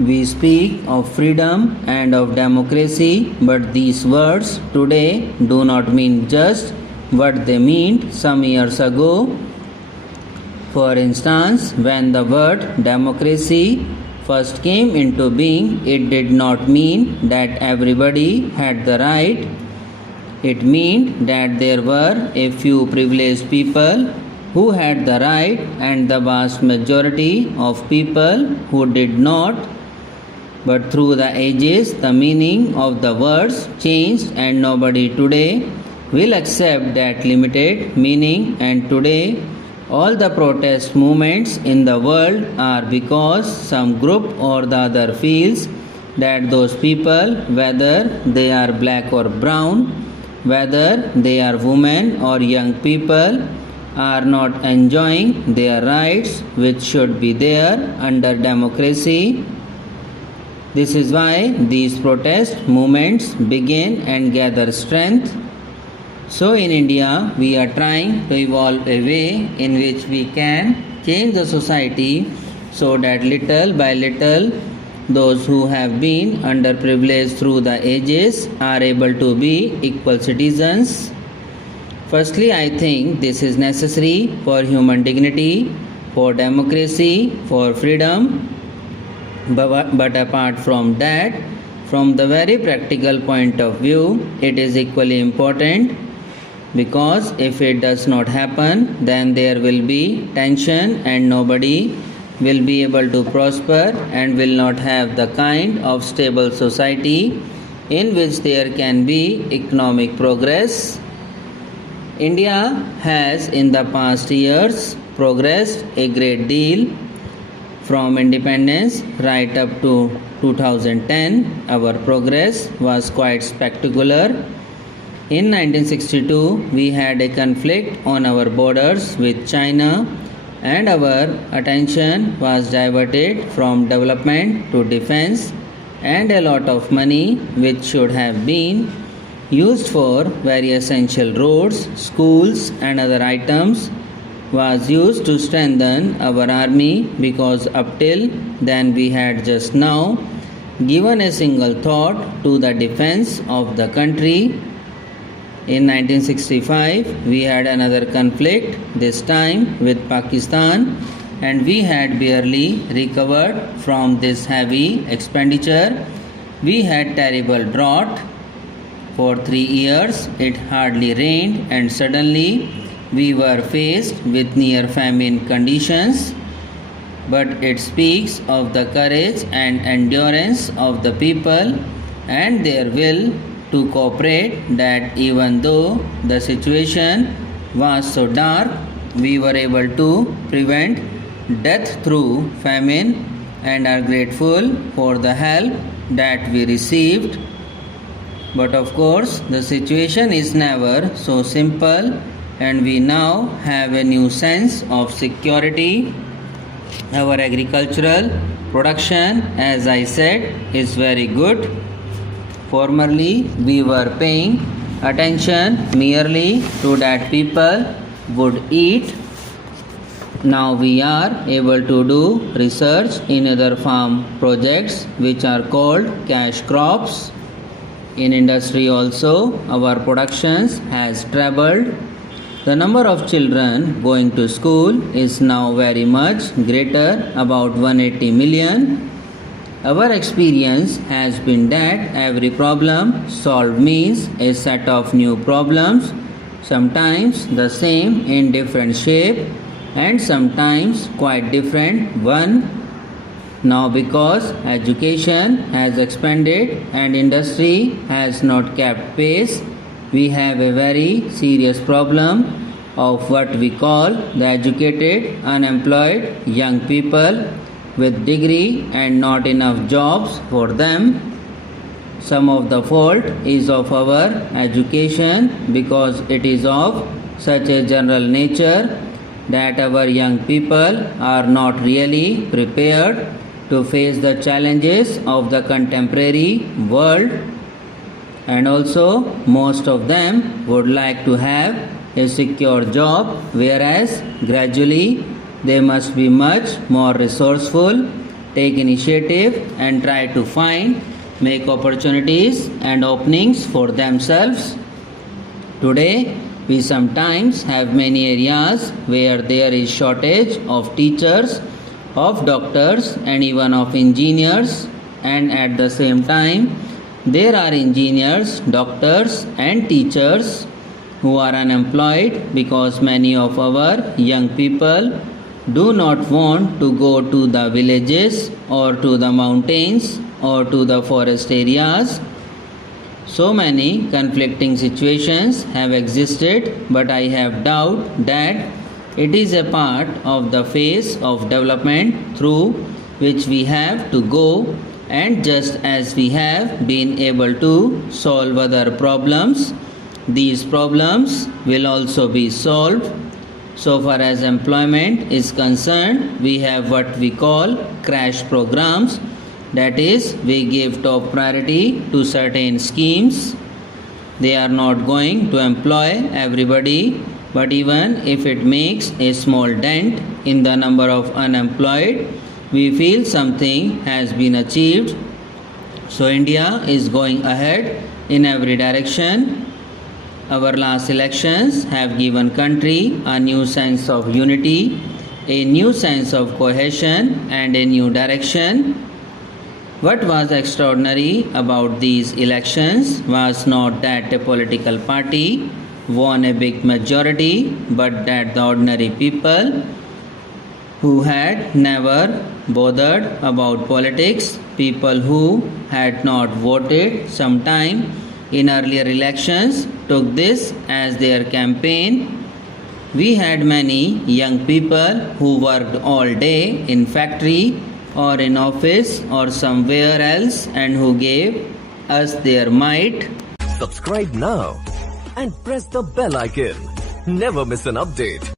We speak of freedom and of democracy, but these words today do not mean just what they meant some years ago. For instance, when the word democracy first came into being, it did not mean that everybody had the right. It meant that there were a few privileged people who had the right and the vast majority of people who did not. But through the ages, the meaning of the words changed, and nobody today will accept that limited meaning. And today, all the protest movements in the world are because some group or the other feels that those people, whether they are black or brown, whether they are women or young people, are not enjoying their rights which should be there under democracy. This is why these protest movements begin and gather strength. So in India, we are trying to evolve a way in which we can change the society so that little by little those who have been underprivileged through the ages are able to be equal citizens. Firstly, I think this is necessary for human dignity, for democracy, for freedom. But apart from that, from the very practical point of view, it is equally important, because if it does not happen, then there will be tension and nobody will be able to prosper and will not have the kind of stable society in which there can be economic progress. India has in the past years progressed a great deal. From independence right up to 2010, our progress was quite spectacular. In 1962, we had a conflict on our borders with China, and our attention was diverted from development to defense, and a lot of money which should have been used for very essential roads, schools and other items was used to strengthen our army, because up till then we had just now given a single thought to the defense of the country. In 1965, we had another conflict, this time with Pakistan, and we had barely recovered from this heavy expenditure. We had terrible drought. For 3 years, it hardly rained, and suddenly we were faced with near famine conditions. But it speaks of the courage and endurance of the people and their will to cooperate that even though the situation was so dark, we were able to prevent death through famine, and are grateful for the help that we received. But of course, the situation is never so simple, and we now have a new sense of security. Our agricultural production, as I said, is very good. Formerly, we were paying attention merely to that people would eat. Now we are able to do research in other farm projects which are called cash crops. In industry also, our productions has trebled. The number of children going to school is now very much greater, about 180 million. Our experience has been that every problem solved means a set of new problems, sometimes the same in different shape and sometimes quite different one. Now because education has expanded and industry has not kept pace, we have a very serious problem of what we call the educated, unemployed young people with degree and not enough jobs for them. Some of the fault is of our education, because it is of such a general nature that our young people are not really prepared to face the challenges of the contemporary world. And also most of them would like to have a secure job, whereas gradually they must be much more resourceful take initiative and try to make opportunities and openings for themselves. Today, we sometimes have many areas where there is shortage of teachers, of doctors and even of engineers, and at the same time there are engineers, doctors and teachers who are unemployed because many of our young people do not want to go to the villages or to the mountains or to the forest areas. So many conflicting situations have existed, but I have doubt that it is a part of the phase of development through which we have to go, and just as we have been able to solve other problems, these problems will also be solved. So far as employment is concerned, we have what we call crash programs. That is, we give top priority to certain schemes. They are not going to employ everybody, but even if it makes a small dent in the number of unemployed, we feel something has been achieved. So India is going ahead in every direction. Our last elections have given country a new sense of unity, a new sense of cohesion and a new direction. What was extraordinary about these elections was not that a political party won a big majority, but that the ordinary people who had never bothered about politics, people who had not voted sometime in earlier elections, took this as their campaign. We had many young people who worked all day in factory or in office or somewhere else and who gave us their might. Subscribe now and press the bell icon. Never miss an update.